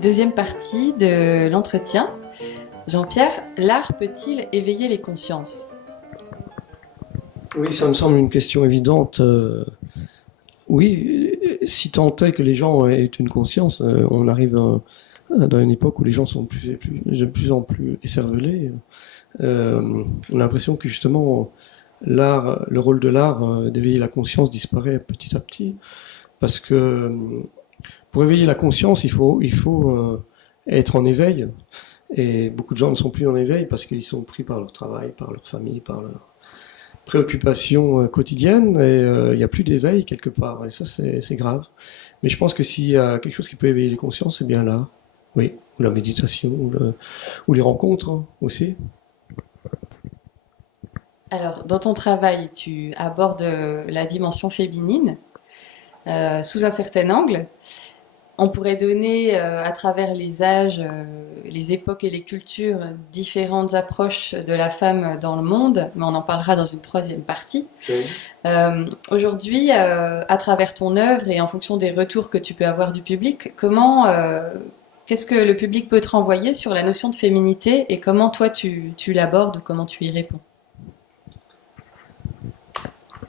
Deuxième partie de l'entretien. Jean-Pierre, l'art peut-il éveiller les consciences? Oui, ça me semble une question évidente. Oui, si tant est que les gens aient une conscience, on arrive dans une époque où les gens sont de plus en plus écervelés. On a l'impression que justement, l'art, le rôle de l'art d'éveiller la conscience disparaît petit à petit. Parce que pour éveiller la conscience, il faut être en éveil. Et beaucoup de gens ne sont plus en éveil parce qu'ils sont pris par leur travail, par leur famille, par leur préoccupations quotidiennes, et il n'y a plus d'éveil quelque part. Et ça, c'est grave. Mais je pense que s'il y a quelque chose qui peut éveiller les consciences, c'est bien l'art. Oui, ou la méditation, ou les rencontres aussi. Alors, dans ton travail, tu abordes la dimension féminine sous un certain angle. On pourrait donner, à travers les âges, les époques et les cultures, différentes approches de la femme dans le monde, mais on en parlera dans une troisième partie. Oui. Aujourd'hui, à travers ton œuvre et en fonction des retours que tu peux avoir du public, qu'est-ce que le public peut te renvoyer sur la notion de féminité et comment toi tu l'abordes ou comment tu y réponds?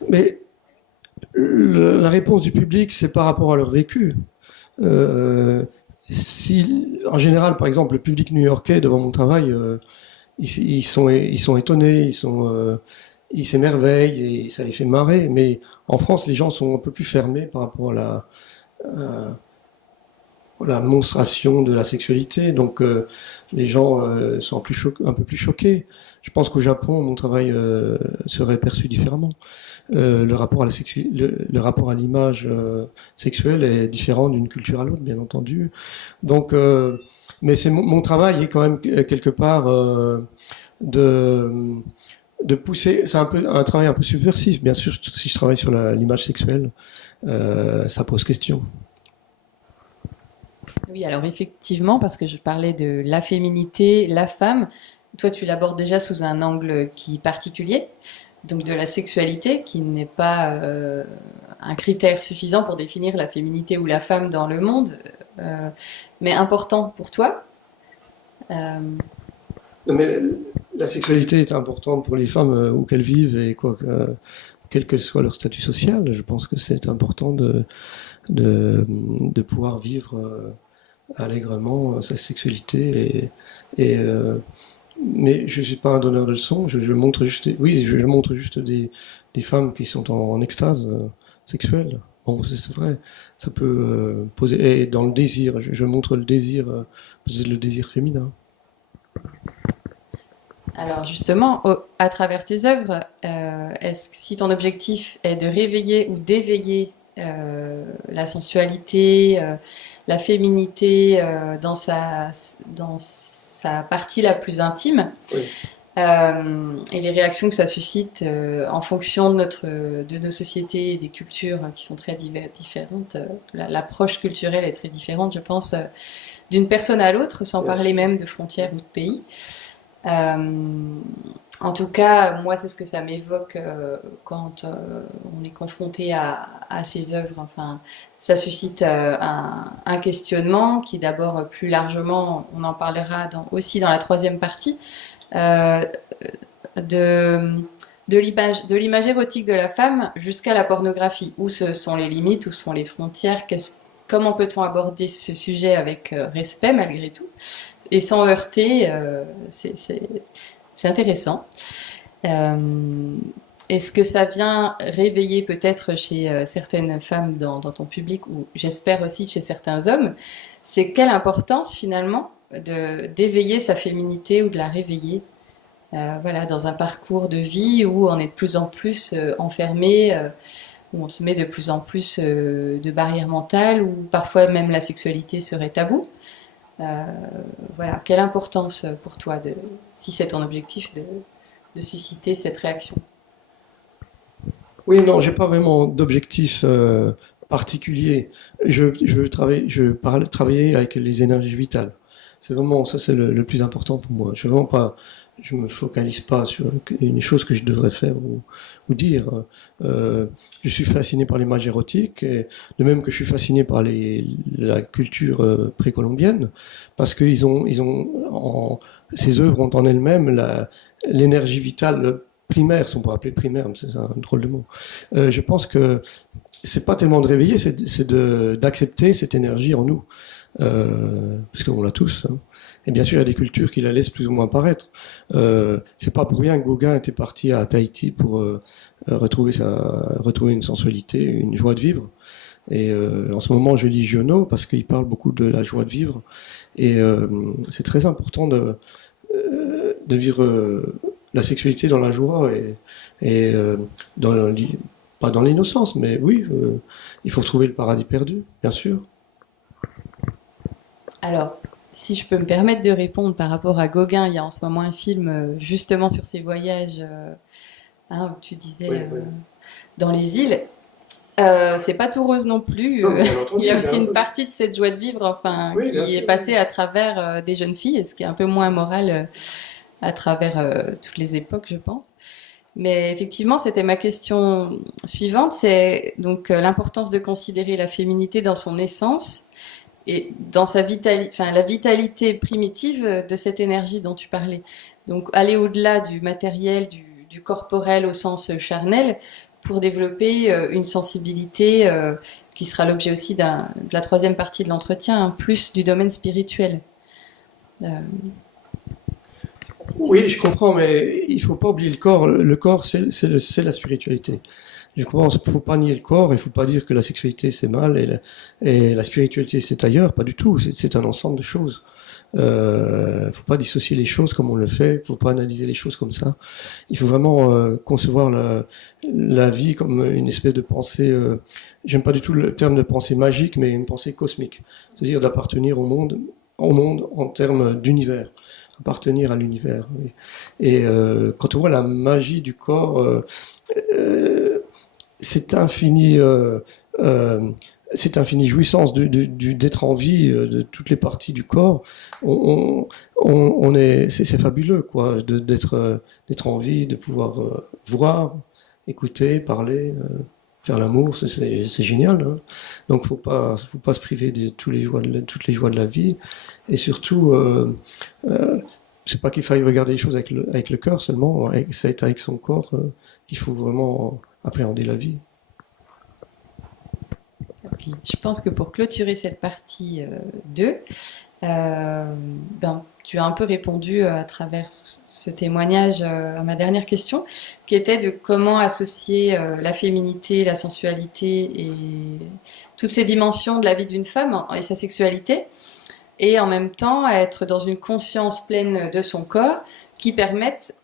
Mais la réponse du public, c'est par rapport à leur vécu. En général, par exemple, le public new-yorkais devant mon travail, ils sont étonnés, ils s'émerveillent et ça les fait marrer. Mais en France, les gens sont un peu plus fermés par rapport à la monstration de la sexualité. Donc, les gens sont un peu plus choqués. Je pense qu'au Japon, mon travail serait perçu différemment. Le rapport à l'image sexuelle est différent d'une culture à l'autre, bien entendu. Donc, mais mon travail est quand même quelque part de pousser. C'est un travail un peu subversif, bien sûr. Si je travaille sur l'image sexuelle, ça pose question. Oui, alors effectivement, parce que je parlais de la féminité, la femme, toi tu l'abordes déjà sous un angle qui est particulier, donc de la sexualité, qui n'est pas un critère suffisant pour définir la féminité ou la femme dans le monde, mais important pour toi. Mais la sexualité est importante pour les femmes où qu'elles vivent et quel que soit leur statut social. Je pense que c'est important de pouvoir vivre allègrement sa sexualité mais je suis pas un donneur de leçons. Je montre juste, je montre juste des femmes qui sont en extase sexuelle. Bon, c'est vrai, ça peut poser. Et dans le désir, je montre le désir, le désir féminin. Alors justement, à travers tes œuvres, est-ce que si ton objectif est de réveiller ou d'éveiller la sensualité, la féminité dans sa partie la plus intime, Oui. Et les réactions que ça suscite en fonction de nos sociétés et des cultures qui sont très différentes, l'approche culturelle est très différente, je pense, d'une personne à l'autre, sans parler même de frontières ou de pays. En tout cas, moi, c'est ce que ça m'évoque quand on est confronté à ces œuvres. Enfin, ça suscite un questionnement qui, d'abord, plus largement, on en parlera aussi dans la troisième partie, de l'image érotique de la femme jusqu'à la pornographie. Où ce sont les limites, où sont les frontières, comment peut-on aborder ce sujet avec respect malgré tout et sans heurter, c'est intéressant. Est-ce que ça vient réveiller peut-être chez certaines femmes dans ton public, ou j'espère aussi chez certains hommes, c'est quelle importance finalement d'éveiller sa féminité ou de la réveiller voilà, dans un parcours de vie où on est de plus en plus enfermé, où on se met de plus en plus de barrières mentales, où parfois même la sexualité serait taboue. Voilà, quelle importance pour toi, si c'est ton objectif, de susciter cette réaction? Oui, non, j'ai pas vraiment d'objectif particulier. Travailler avec les énergies vitales. C'est vraiment ça, c'est le plus important pour moi. Je veux vraiment pas je me focalise pas sur une chose que je devrais faire ou dire. Je suis fasciné par l'image érotique, et de même que je suis fasciné par la culture précolombienne, parce que ces œuvres ont en elles-mêmes l'énergie vitale primaire, si on peut appeler primaire, c'est un drôle de mot. Je pense que c'est pas tellement de réveiller, c'est d'accepter cette énergie en nous, parce qu'on l'a tous. Hein. Et bien sûr, il y a des cultures qui la laissent plus ou moins apparaître. C'est pas pour rien que Gauguin était parti à Tahiti pour retrouver une sensualité, une joie de vivre. Et en ce moment, je lis Giono parce qu'il parle beaucoup de la joie de vivre. Et c'est très important de vivre la sexualité dans la joie et pas dans l'innocence, mais oui, il faut retrouver le paradis perdu, bien sûr. Alors, si je peux me permettre de répondre par rapport à Gauguin, il y a en ce moment un film justement sur ses voyages, où tu disais dans les îles. C'est pas tout rose non plus. Il y a aussi une partie de cette joie de vivre, qui est passée à travers des jeunes filles, ce qui est un peu moins moral à travers toutes les époques, je pense. Mais effectivement, c'était ma question suivante, c'est donc l'importance de considérer la féminité dans son essence et dans la vitalité primitive de cette énergie dont tu parlais. Donc aller au-delà du matériel, du corporel au sens charnel, pour développer une sensibilité qui sera l'objet aussi de la troisième partie de l'entretien, plus du domaine spirituel. Oui, je comprends, mais il ne faut pas oublier le corps. Le corps, c'est la spiritualité. Je pense qu'il ne faut pas nier le corps, il ne faut pas dire que la sexualité c'est mal et la spiritualité c'est ailleurs, pas du tout, c'est un ensemble de choses. Il ne faut pas dissocier les choses comme on le fait, il ne faut pas analyser les choses comme ça. Il faut vraiment concevoir la vie comme une espèce de pensée, j'aime pas du tout le terme de pensée magique, mais une pensée cosmique, c'est-à-dire d'appartenir au monde en termes d'univers. Appartenir à l'univers. Oui. Et quand on voit la magie du corps, cette infinie jouissance d'être en vie de toutes les parties du corps, c'est fabuleux quoi, d'être en vie, de pouvoir voir, écouter, parler. Faire l'amour, c'est génial. Hein. Donc, faut pas se priver de toutes les joies de la vie. Et surtout, c'est pas qu'il faille regarder les choses avec le cœur seulement. C'est avec son corps qu'il faut vraiment appréhender la vie. Okay. Je pense que pour clôturer cette partie 2, tu as un peu répondu à travers ce témoignage à ma dernière question, qui était de comment associer la féminité, la sensualité et toutes ces dimensions de la vie d'une femme et sa sexualité, et en même temps être dans une conscience pleine de son corps qui permettent,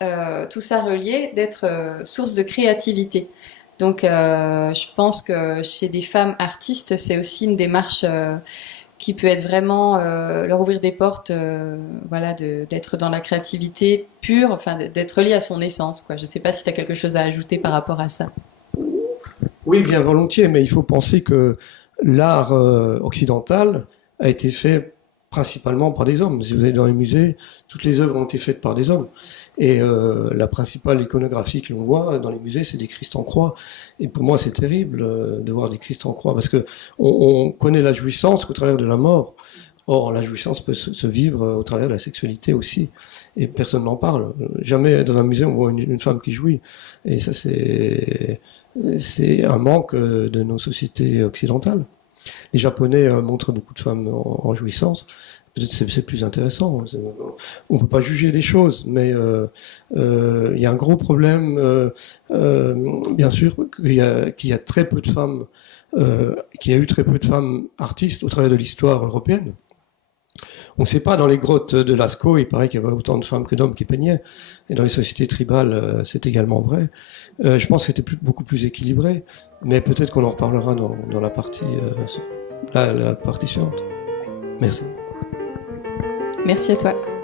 tout ça relié, d'être source de créativité. Donc je pense que chez des femmes artistes, c'est aussi une démarche qui peut être vraiment leur ouvrir des portes, d'être dans la créativité pure, d'être lié à son essence, quoi. Je ne sais pas si tu as quelque chose à ajouter par rapport à ça. Oui, bien volontiers, mais il faut penser que l'art occidental a été fait principalement par des hommes. Si vous allez dans les musées, toutes les œuvres ont été faites par des hommes. Et la principale iconographie que l'on voit dans les musées, c'est des Christ en croix. Et pour moi, c'est terrible de voir des Christ en croix, parce que on connaît la jouissance qu'au travers de la mort. Or, la jouissance peut se vivre au travers de la sexualité aussi. Et personne n'en parle. Jamais dans un musée on voit une femme qui jouit. Et ça, c'est un manque de nos sociétés occidentales. Les Japonais montrent beaucoup de femmes en jouissance. Peut-être c'est plus intéressant. On peut pas juger des choses, mais il y a un gros problème, bien sûr, qu'il y a très peu de femmes, qu'il y a eu très peu de femmes artistes au travers de l'histoire européenne. On ne sait pas, dans les grottes de Lascaux, il paraît qu'il y avait autant de femmes que d'hommes qui peignaient. Et dans les sociétés tribales, c'est également vrai. Je pense que c'était beaucoup plus équilibré, mais peut-être qu'on en reparlera dans la partie suivante. Merci. Merci à toi.